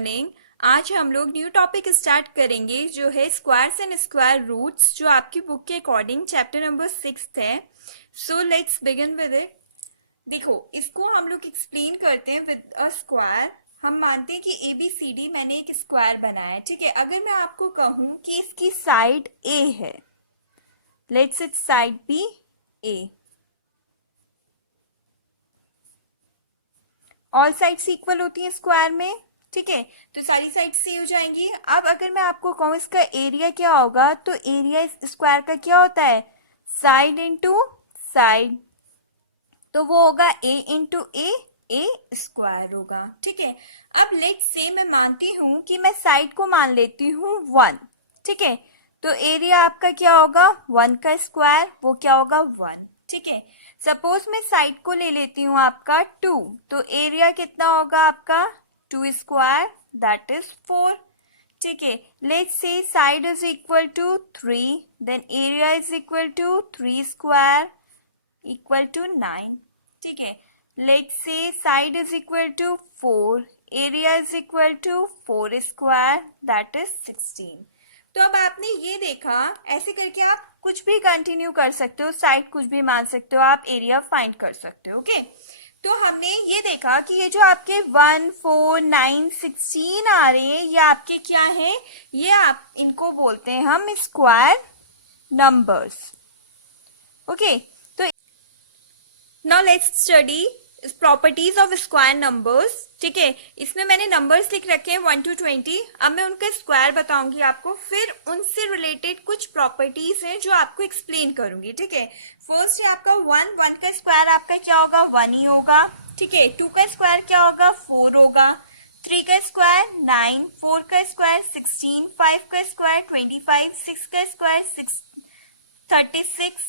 Morning. आज हम लोग न्यू टॉपिक स्टार्ट करेंगे जो है स्क्वायर्स एंड स्क्वायर रूट्स, जो आपकी बुक के अकॉर्डिंग चैप्टर नंबर 6 है। So let's begin with it. देखो, इसको हम लोग एक्सप्लेन करते हैं विद अ स्क्वायर। हम मानते हैं कि ए बी सी डी मैंने एक स्क्वायर बनाया है, ठीक है। अगर मैं आपको कहूं कि इसकी साइड ए है, let's it side be a, all sides equal होती हैं स्क्वायर में, ठीक है। तो सारी साइड सी हो जाएंगी। अब अगर मैं आपको कहूँ इसका एरिया क्या होगा, तो एरिया इस स्क्वायर का क्या होता है, साइड इंटू साइड। तो वो होगा ए इंटू ए स्क्वायर होगा, ठीक है। अब लेट से मैं मानती हूं कि मैं साइड को मान लेती हूँ 1, ठीक है। तो एरिया आपका क्या होगा, 1 का स्क्वायर, वो क्या होगा 1, ठीक है। सपोज मैं साइड को ले लेती हूँ आपका 2, तो एरिया कितना होगा आपका 2 स्क्वायर, दैट इज 4, ठीक है। Let's say side is equal to 3, then area is equal to 3 square equal to 9, ठीक है। Let's say side is equal to 4, area is equal to 4 square, that is 16। तो अब आपने ये देखा, ऐसे करके आप कुछ भी कंटिन्यू कर सकते हो, साइड कुछ भी मान सकते हो, आप एरिया फाइंड कर सकते हो, ओके। तो हमने ये देखा कि ये जो आपके 1, 4, 9, 16 आ रहे हैं, ये आपके क्या है, ये आप इनको बोलते हैं हम स्क्वायर नंबर्स, ओके। तो now let's study properties of square numbers, ठीक है। इसमें मैंने नंबर्स लिख रखे हैं 1 to 20। अब मैं उनका स्क्वायर बताऊंगी आपको, फिर उनसे रिलेटेड कुछ प्रॉपर्टीज हैं जो आपको एक्सप्लेन करूंगी, ठीक है। फर्स्ट है आपका 1 का स्क्वायर आपका क्या होगा, 1 ही होगा, ठीक है। 2 का स्क्वायर क्या होगा, 4 होगा। 3 का स्क्वायर 9, 4 का स्क्वायर 16, 5 का स्क्वायर 25, 6 का स्क्वायर 36,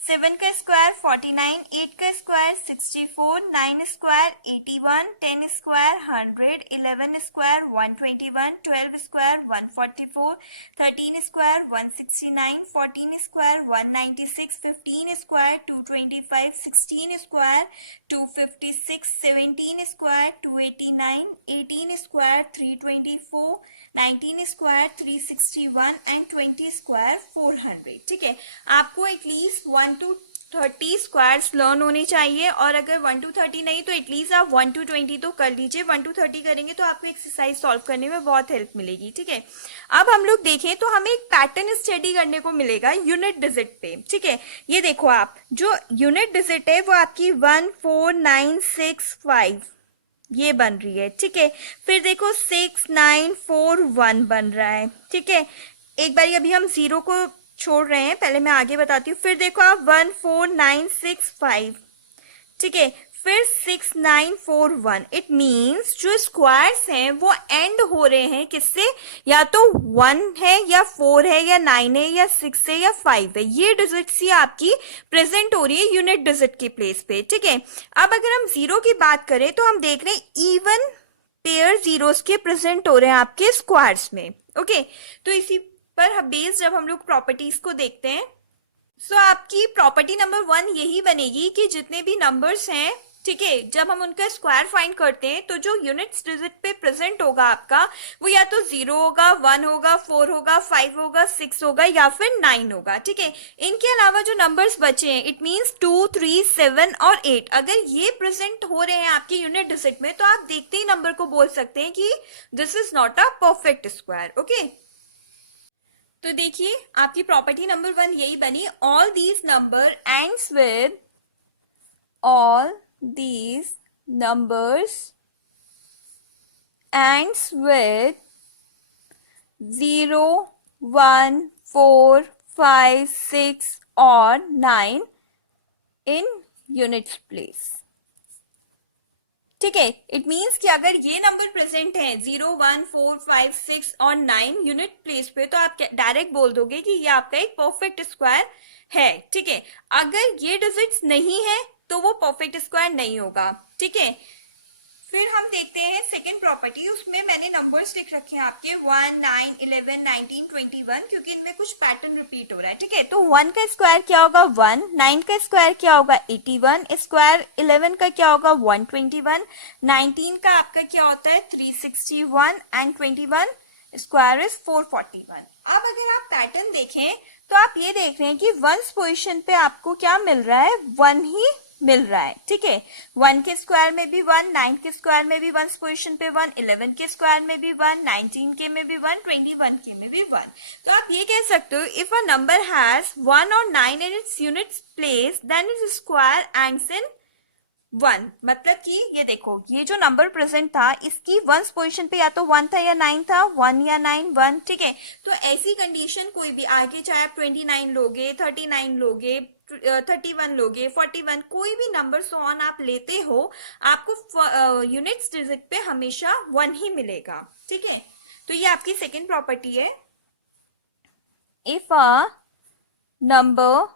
7 का स्क्वायर 49, 8 का square 64, 9 square 81, 10 square 100, 11 square 121, 12 square 144, 13 square 169, 14 square 196, 15 square 225, 16 square 256, 17 square 289, 18 square 324, 19 square 361 and 20 square 400, ठीक है। आपको एटलीस्ट 1 to 30 स्क्वायर्स लर्न होने चाहिए, और अगर 1 to 30 नहीं तो एटलीस्ट आप 1 to 20 तो कर लीजिए। 1 to 30 करेंगे तो आपको एक्सरसाइज सॉल्व करने में बहुत हेल्प मिलेगी, ठीक है। अब हम लोग देखें तो हमें एक पैटर्न स्टडी करने को मिलेगा यूनिट डिजिट पे, ठीक है। ये देखो, आप जो यूनिट डिजिट है वो आपकी 1, 4, 9, 6, 5 ये बन रही है, ठीक है। फिर देखो 6, 9, 4, 1 बन रहा है, ठीक है। एक बारी अभी हम 0 को छोड़ रहे हैं, पहले मैं आगे बताती हूँ। फिर देखो आप 1, 4, 9, 6, 5, ठीक है। फिर 6, 9, 4, 1। इट मीन्स जो स्क्वायर्स हैं वो एंड हो रहे हैं किससे, या तो 1 है या 4 है या 9 है या 6 है या 5 है। ये डिजिट्स ही आपकी प्रेजेंट हो रही है यूनिट डिजिट के प्लेस पे, ठीक है। अब अगर हम 0 की बात करें तो हम देख रहे हैं इवन पेयर जीरोस के प्रेजेंट हो रहे हैं आपके स्क्वायर्स में, ओके। तो इसी पर बेस जब हम लोग प्रॉपर्टीज को देखते हैं, सो आपकी प्रॉपर्टी नंबर 1 यही बनेगी कि जितने भी नंबर्स हैं, ठीक है, जब हम उनका स्क्वायर फाइंड करते हैं तो जो यूनिट्स डिजिट पे प्रेजेंट होगा आपका, वो या तो 0 होगा, 1 होगा, 4 होगा, 5 होगा, 6 होगा या फिर 9 होगा, ठीक है। इनके अलावा जो नंबर्स बचे हैं, इट मीन्स 2, 3, 7 और 8, अगर ये प्रेजेंट हो रहे हैं आपके यूनिट डिजिट में, तो आप देखते ही नंबर को बोल सकते हैं कि this is not a perfect square, okay. तो देखिए, आपकी प्रॉपर्टी नंबर 1 यही बनी, all these number ends with, all these numbers ends with 0, 1, 4, 5, 6 और 9 in units place, ठीक है। इट मीन्स कि अगर ये नंबर प्रेजेंट है 0, 1, 4, 5, 6 और 9 यूनिट प्लेस पे, तो आप डायरेक्ट बोल दोगे कि ये आपका एक परफेक्ट स्क्वायर है, ठीक है। अगर ये डिजिट्स नहीं है तो वो परफेक्ट स्क्वायर नहीं होगा, ठीक है। फिर हम देखते हैं सेकंड प्रॉपर्टी, उसमें मैंने नंबर्स लिख रखे हैं आपके 1, 9, 11, 19, 21, क्योंकि इनमें कुछ पैटर्न रिपीट हो रहा है, ठीक है। तो 1 का स्क्वायर क्या होगा 1, 9 का स्क्वायर क्या होगा 81, स्क्वायर 11 का क्या होगा 121, 19 का आपका क्या होता है 361 एंड 21 स्क्वायर इज 441। अब अगर आप पैटर्न देखें तो आप ये देख रहे हैं कि वंस पोजिशन पे आपको क्या मिल रहा है 1 ही मिल रहा है, ठीक है। 1 के स्क्वायर में भी 1, 9 के स्क्वायर में भी 1 पोजीशन पे 1, 11 के स्क्वायर में भी 1, 19 के में भी 1, 21 के में भी 1। तो आप ये कह सकते हो इफ अ नंबर हैज 1 और 9 in its units place then its square ends in 1। मतलब कि ये देखो ये जो नंबर प्रेजेंट था इसकी वंस पोजीशन पे या तो 1 था या 9 था, 1 या 9 1, ठीक है। तो ऐसी कंडीशन कोई भी आगे चाहे आप 29 लोगे, 39 लोगे, 31 लोगे, 41, कोई भी नंबर सो ऑन आप लेते हो आपको यूनिट्स डिजिट पे हमेशा 1 ही मिलेगा, ठीक है। तो ये आपकी सेकेंड प्रॉपर्टी है। इफ अ नंबर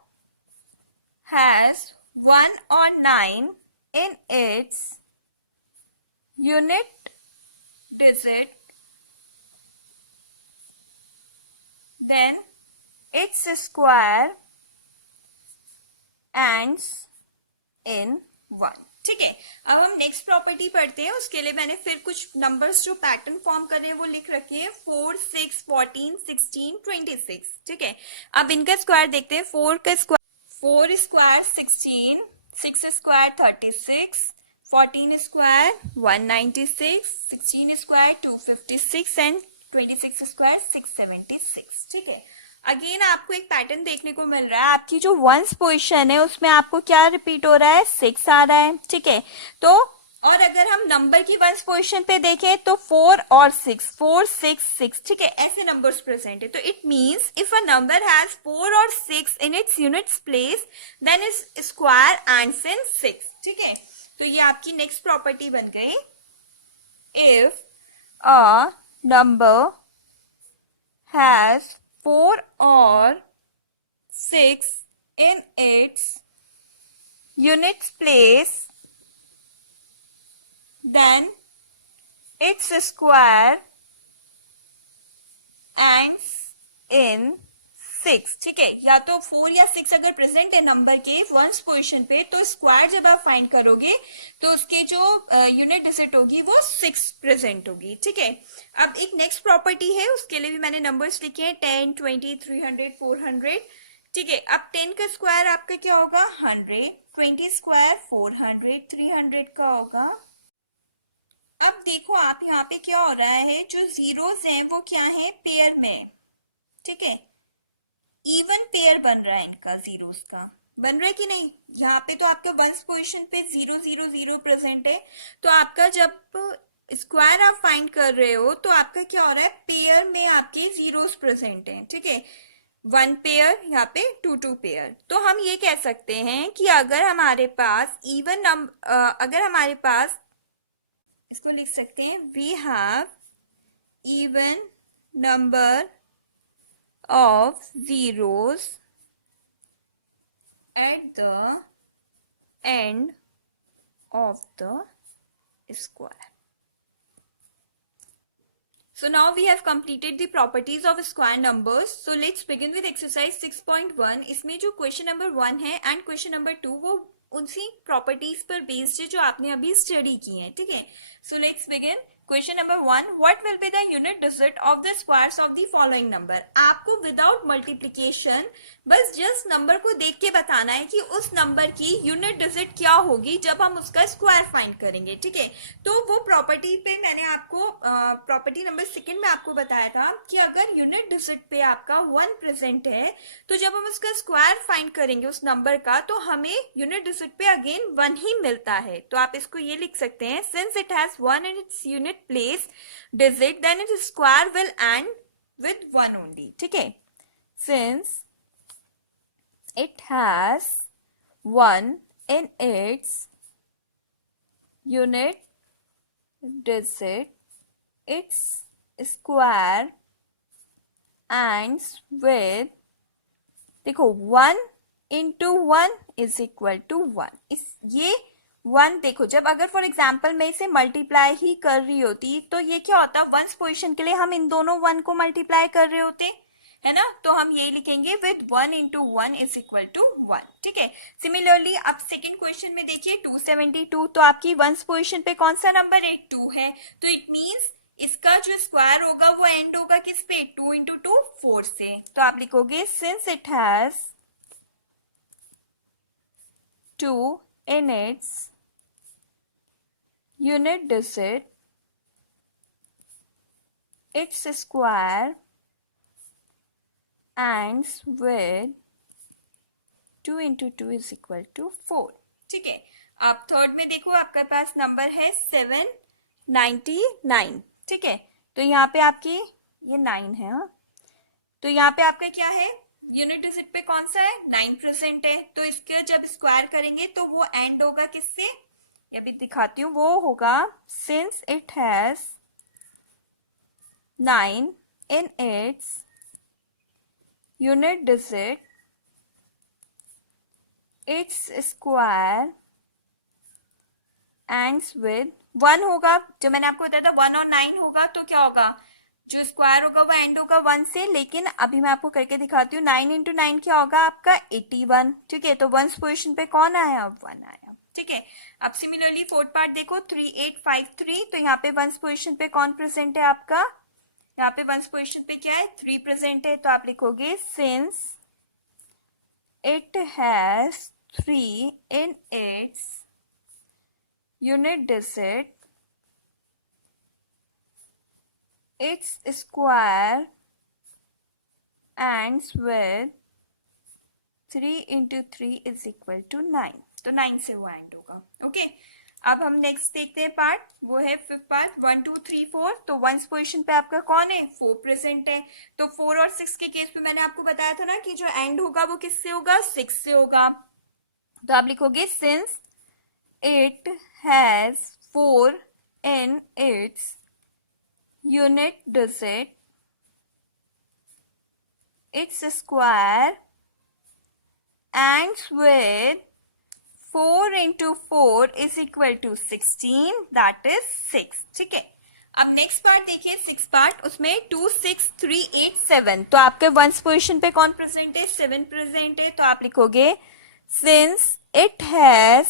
हैज 1 और 9 in its unit digit, then its square ends in 1, ठीक है। अब हम नेक्स्ट प्रॉपर्टी पढ़ते हैं, उसके लिए मैंने फिर कुछ नंबर्स जो पैटर्न फॉर्म कर रहे हैं वो लिख रखे हैं 4, 6, 14, 16, 26, ठीक है। अब इनका स्क्वायर देखते हैं। 4 का square 4 square 16, 6 square 36, 14 square 196, 16 square 256 and 26 square 676, ठीक है। अगेन आपको एक पैटर्न देखने को मिल रहा है, आपकी जो वंस पोजीशन है उसमें आपको क्या रिपीट हो रहा है 6 आ रहा है, ठीक है। तो और अगर हम नंबर की वंस पोजीशन पे देखें तो 4 और 6, 4 6 6, ठीक है, ऐसे नंबर्स प्रेजेंट है। तो it means if a number has 4 और 6 in its units place then its square ends in 6, ठीक है। तो ये आपकी नेक्स्ट प्रॉपर्टी बन गई। If a number has 4 or 6 in its units place, then its square ends in 6, ठीक है। या तो 4 या 6 अगर प्रेजेंट है नंबर के वंस पोजीशन पे तो स्क्वायर जब आप फाइंड करोगे तो उसके जो यूनिट डिजिट होगी वो 6 प्रेजेंट होगी, ठीक है। अब एक नेक्स्ट प्रॉपर्टी है, उसके लिए भी मैंने नंबर्स लिखे हैं 10, 20, 300, 400, ठीक है। अब 10 का स्क्वायर आपका क्या होगा 100, 20 स्क्वायर 400, 300 का होगा। अब देखो आप यहाँ पे क्या हो रहा है, जो जीरोस हैं वो क्या है पेयर में, ठीक है। इवन पेयर बन रहा है इनका, जीरोस का बन रहा है कि नहीं। यहाँ पे तो आपके वंस पोजीशन पे 0 0 0 प्रेजेंट है, तो आपका जब स्क्वायर आप फाइंड कर रहे हो तो आपका क्या हो रहा है पेयर में आपके जीरोस प्रेजेंट हैं, ठीक है। 1 पेयर यहाँ पे 2 पेयर। तो हम ये कह सकते हैं कि अगर हमारे पास इवन नंबर अगर हमारे पास इसको लिख सकते हैं we have even number of zeros at the end of the square. So now we have completed the properties of square numbers. So let's begin with exercise 6.1. इसमें जो क्वेश्चन नंबर 1 है and question number 2 वो उसी properties पर based है जो आपने अभी स्टडी की है, ठीक है। So let's begin. Question number 1, what will be the unit digit of the squares of the following number. आपको विदाउट मल्टीप्लीकेशन बस जस्ट नंबर को देख के बताना है कि उस नंबर की यूनिट डिजिट क्या होगी जब हम उसका स्क्वायर फाइंड करेंगे, ठीक है। तो वो प्रॉपर्टी पे मैंने आपको प्रॉपर्टी नंबर 2 में आपको बताया था कि अगर यूनिट डिजिट पे आपका 1 प्रेजेंट है तो जब हम उसका स्क्वायर फाइंड करेंगे उस नंबर का तो हमें यूनिट डिजिट पे अगेन 1 ही मिलता है। तो आप इसको ये लिख सकते हैं since it has 1 in its unit place digit then its square will end with 1 only, ठीक है। Since it has 1 in its unit digit its square ends with, देखो 1 into 1 is equal to 1। इस ये वन देखो, जब अगर for example मैं इसे मल्टीप्लाई ही कर रही होती तो ये क्या होता, वंस पोजिशन के लिए हम इन दोनों वन को मल्टीप्लाई कर रहे होते, है ना, तो हम ये लिखेंगे with one into one is equal to one. ठीक है, सिमिलरली अब सेकेंड क्वेश्चन में देखिए 272, तो आपकी वंस पोजिशन पे कौन सा नंबर है, 2 है, तो इट मीन्स इसका जो स्क्वायर होगा वो एंड होगा किस पे, 2 इंटू टू 4 से, तो आप लिखोगे since it has 2 in its unit digit, its square ends with 2 into 2 is equal to 4। ठीक है, अब थर्ड में देखो आपके पास नंबर है 799। ठीक है, तो यहाँ पे आपकी ये 9 है, हाँ, तो यहाँ पे आपका क्या है, यूनिट डिजिट पे कौन सा है, 9 प्रेजेंट है, तो इसके जब स्क्वायर करेंगे तो वो एंड होगा किससे, ये भी दिखाती हूँ, वो होगा since it has 9 in its unit digit, it's square ends with 1 होगा, जो मैंने आपको बताया था 1 और 9 होगा, तो क्या होगा, जो स्क्वायर होगा वो एंड होगा 1 से, लेकिन अभी मैं आपको करके दिखाती हूँ, 9 इंटू 9 क्या होगा आपका 81। ठीक है, तो वंस पोजिशन पे कौन आया, 1 आया। ठीक है, अब सिमिलरली फोर्थ पार्ट देखो 3853, तो यहाँ पे वंस पोजिशन पे कौन प्रेजेंट है आपका, यहाँ पे वंस पोजिशन पे क्या है, 3 प्रेजेंट है, तो आप लिखोगे since it has 3 in its unit digit, its square ends with 3 into 3 is equal to 9, तो 9 से वो एंड होगा। ओके, अब हम नेक्स्ट देखते हैं पार्ट, वो है फिफ्थ पार्ट 1 2 3 4, तो वंस पोजिशन पे आपका कौन है, 4 प्रेजेंट है, तो 4 और 6 के केस में मैंने आपको बताया था ना कि जो एंड होगा वो किससे होगा, 6 से होगा, तो आप लिखोगे since it has 4 in its unit digit, its square ends with 4 into 4 is equal to 16, that is 6। ठीक है, अब नेक्स्ट पार्ट देखिए 6 पार्ट, उसमें 2 6 3 8 7, तो आपके वंस पोजिशन पे कौन प्रेजेंट है, 7 प्रेजेंट है, तो आप लिखोगे since it has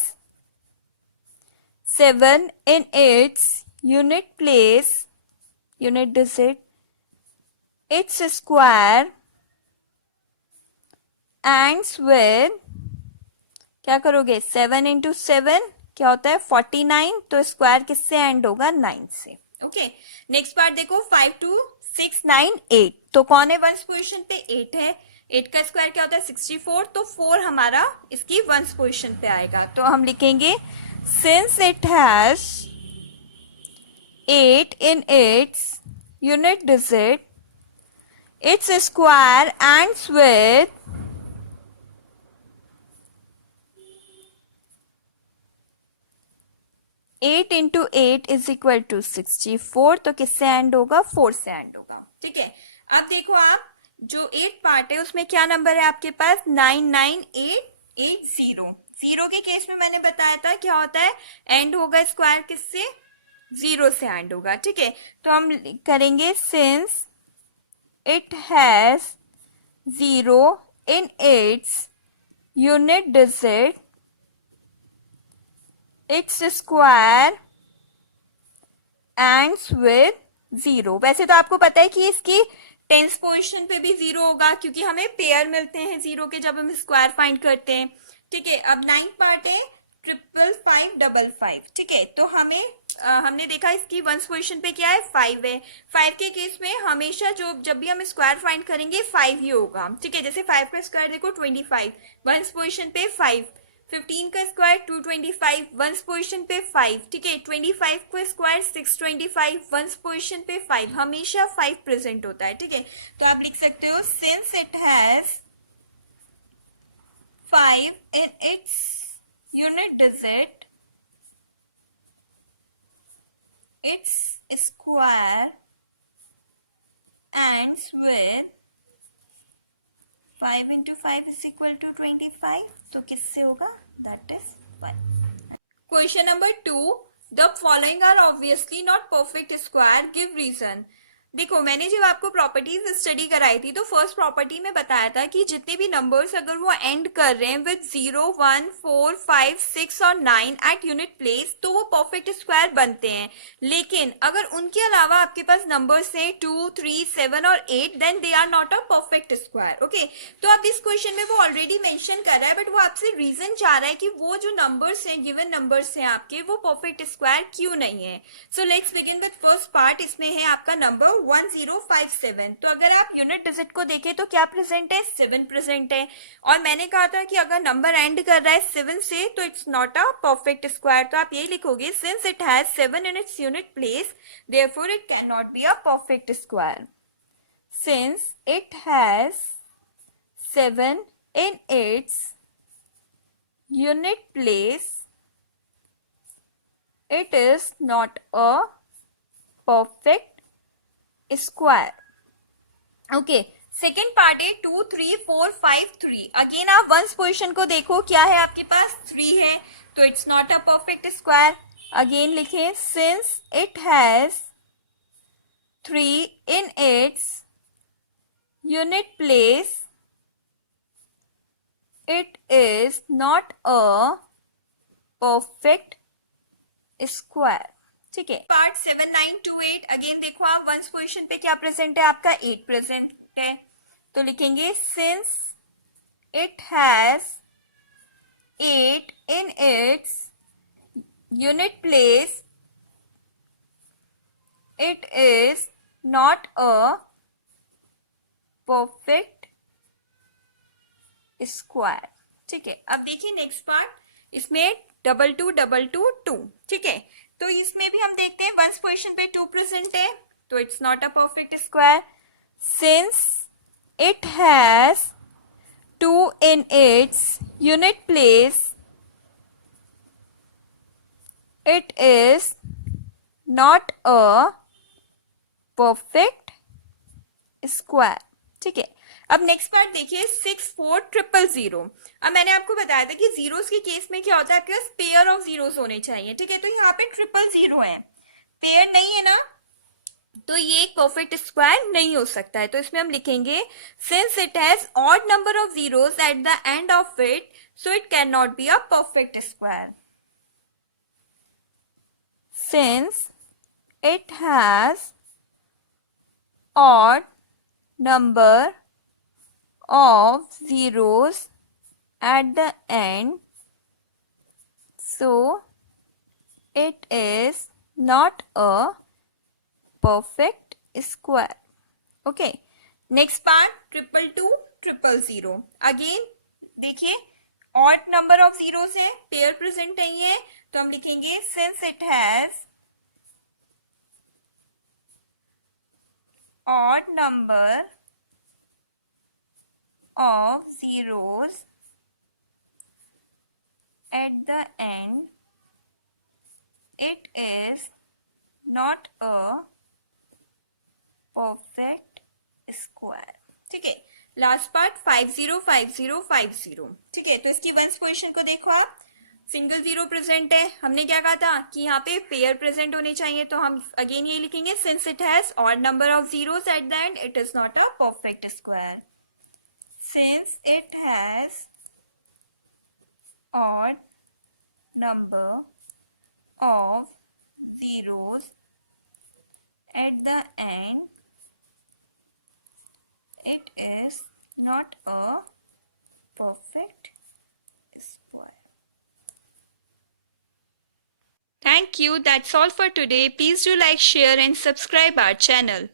7 in its unit place, unit digit, its square ends with, क्या करोगे, 7 इंटू 7 क्या होता है 49, तो स्क्वायर किससे एंड होगा, 9 से। ओके, नेक्स्ट पार्ट देखो 5 2 6 9 8, तो कौन है वंस पोजिशन पे, 8 है, 8 का स्क्वायर क्या होता है 64, तो 4 हमारा इसकी वंस पोजिशन पे आएगा, तो हम लिखेंगे since it has 8 in its unit digit, its square ends with 8 into 8 is equal to 64, तो किससे एंड होगा, 4 से एंड होगा। ठीक है, अब देखो आप जो 8 पार्ट है उसमें क्या नंबर है आपके पास, 99880, जीरो के केस में मैंने बताया था क्या होता है, एंड होगा स्क्वायर किससे, 0 से एंड होगा। ठीक है, तो हम करेंगे since it has 0 in its unit digit, it's square ends with 0। वैसे तो आपको पता है कि इसकी टेंस पोजीशन पे भी 0 होगा, क्योंकि हमें पेयर मिलते हैं 0 के जब हम स्क्वायर फाइंड करते हैं। ठीक है, अब 9 पार्ट है 55555। ठीक है, तो हमने देखा इसकी वंस पोजीशन पे क्या है, 5 है। 5 के केस में हमेशा जब भी हम स्क्वायर फाइंड करेंगे 5 ही होगा। ठीक है, जैसे 5 का स्क्वायर देखो 25, वंस पोजीशन पे 5, 15 का स्क्वायर 225, वंस पोजीशन पे 5। ठीक है, 25 का स्क्वायर 625, वंस पोजीशन पे 5, हमेशा 5 प्रेजेंट होता है। ठीक है, तो आप लिख सकते हो since it has 5 in its unit digit, its square ends with 5 into 5 is equal to 25, तो किससे होगा, that is 1। Question number 2. The following are obviously not perfect square. Give reason. देखो, मैंने जब आपको प्रॉपर्टीज स्टडी कराई थी तो फर्स्ट प्रॉपर्टी में बताया था कि जितने भी नंबर्स अगर वो एंड कर रहे हैं विद 0, 1, 4, 5, 6 और 9 एट यूनिट प्लेस तो वो परफेक्ट स्क्वायर बनते हैं. लेकिन अगर उनके अलावा आपके पास नंबर्स हैं 2, 3, 7 और 8 then they are not a perfect square. Okay, तो अब इस क्वेश्चन में वो ऑलरेडी मेंशन कर रहा है बट वो आपसे रीजन चाह रहा है कि वो जो नंबर्स हैं, गिवन नंबर्स हैं आपके, वो परफेक्ट स्क्वायर क्यों नहीं है. So let's begin with first part. इसमें है आपका नंबर 1057. तो अगर आप यूनिट डिजिट को देखें तो क्या प्रेजेंट है, 7 प्रेजेंट है. और मैंने कहा था कि अगर नंबर एंड कर रहा है 7 से तो it's not a perfect square. तो आप यही लिखोगे, since it has 7 in its unit place therefore it can not be a perfect square. Since it has 7 in its unit place, it is not a perfect square. Okay, second part है 2, 3, 4, 5, 3. Again आप once position को देखो, क्या है आपके पास, 3 है तो it's not a perfect square. Again लिखें, since it has 3 in its unit place, it is not a perfect square. ठीक है. पार्ट 7, 9, 2, 8. अगेन देखो आप वंस पोजिशन पे क्या प्रेजेंट है आपका, 8 प्रेजेंट है. तो लिखेंगे, since it has 8 in its unit place, it is not a perfect square. ठीक है. अब देखिए नेक्स्ट पार्ट. इसमें 2, 2, 2, 2, 2. ठीक है. तो इसमें भी हम देखते हैं वंस पोजिशन पे 2 प्रेजेंट है तो it's not a perfect square. Since it has 2 in its unit place, it is not a perfect square. ठीक है. अब नेक्स्ट पार्ट देखिए 6, 4, 0, 0. अब मैंने आपको बताया था कि जीरोस के केस में क्या होता है, आपके पास पेयर ऑफ जीरोस होने चाहिए. ठीक है. तो यहाँ पे 0, 0 है, पेयर नहीं है ना, तो ये एक परफेक्ट स्क्वायर नहीं हो सकता है. तो इसमें हम लिखेंगे, since it has odd number of zeros at the end of it so it can not be a perfect square. Since it has odd number of zeros at the end, so it is not a perfect square. Okay, next part 2, 2, 0, 0. Again देखिए odd number of zeros है, pair present नहीं है, तो हम लिखेंगे, since it has odd number of zeros at the end, it is not a perfect square. ठीक है. Last part 5, 0, 5, 0, 5, 0. ठीक है. तो इसकी वंस पोजिशन को देखो आप, सिंगल जीरो प्रेजेंट है. हमने क्या कहा था कि यहाँ पे पेयर प्रेजेंट होने चाहिए, तो हम अगेन ये लिखेंगे, since it has odd number of zeros at the end, it is not a perfect square. Since it has odd number of zeros at the end, it is not a perfect square. Thank you. That's all for today. Please do like, share and subscribe our channel.